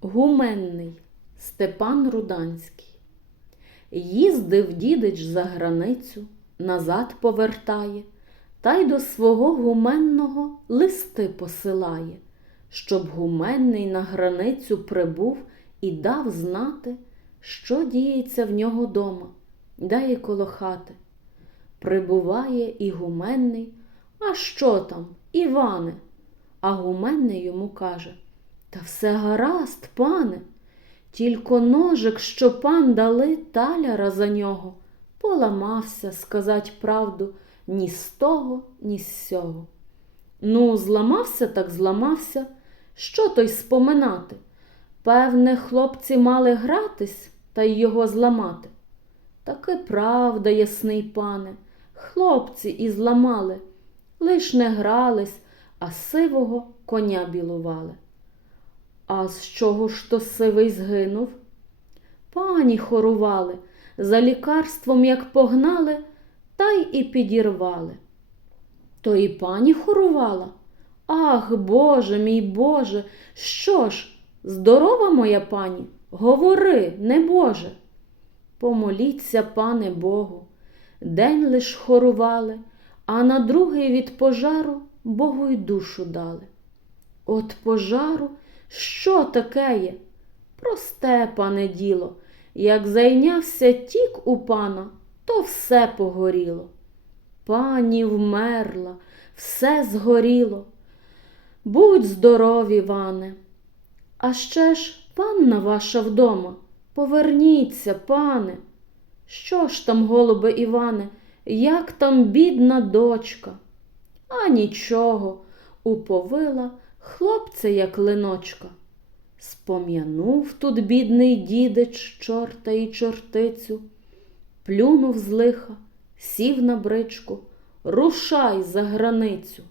Гуменний Степан Руданський. Їздив дідич за границю, назад повертає, та й до свого гуменного листи посилає, щоб гуменний на границю прибув і дав знати, що діється в нього дома, і коло хати. Прибуває і гуменний, а що там, Іване? А гуменний йому каже Та все гаразд, пане, тільки ножик, що пан дали таляра за нього, поламався, сказать правду, ні з того, ні з сього. Ну, зламався, так зламався. Що то й споминати? Певне, хлопці мали гратись та й його зламати. Таки правда, ясний пане, хлопці і зламали, лиш не грались, а сивого коня білували. А з чого ж то сивий згинув? Пані хорували, за лікарством як погнали, та й і підірвали. То і пані хорувала. Ах, Боже мій Боже, що ж, здорова моя пані? Говори, не Боже. Помоліться, пане Богу, день лиш хорували, а на другий від пожару Богу й душу дали. От пожару, що таке є? Просте, пане діло, як зайнявся тік у пана, то все погоріло. Пані вмерла, все згоріло. Будь здорові, Іване. А ще ж панна ваша вдома. Поверніться, пане. Що ж там, голубе Іване, як там бідна дочка? А нічого, уповила хлопця, як линочка. Спом'янув тут бідний дідич чорта і чортицю, плюнув з лиха, сів на бричку, рушай за границю.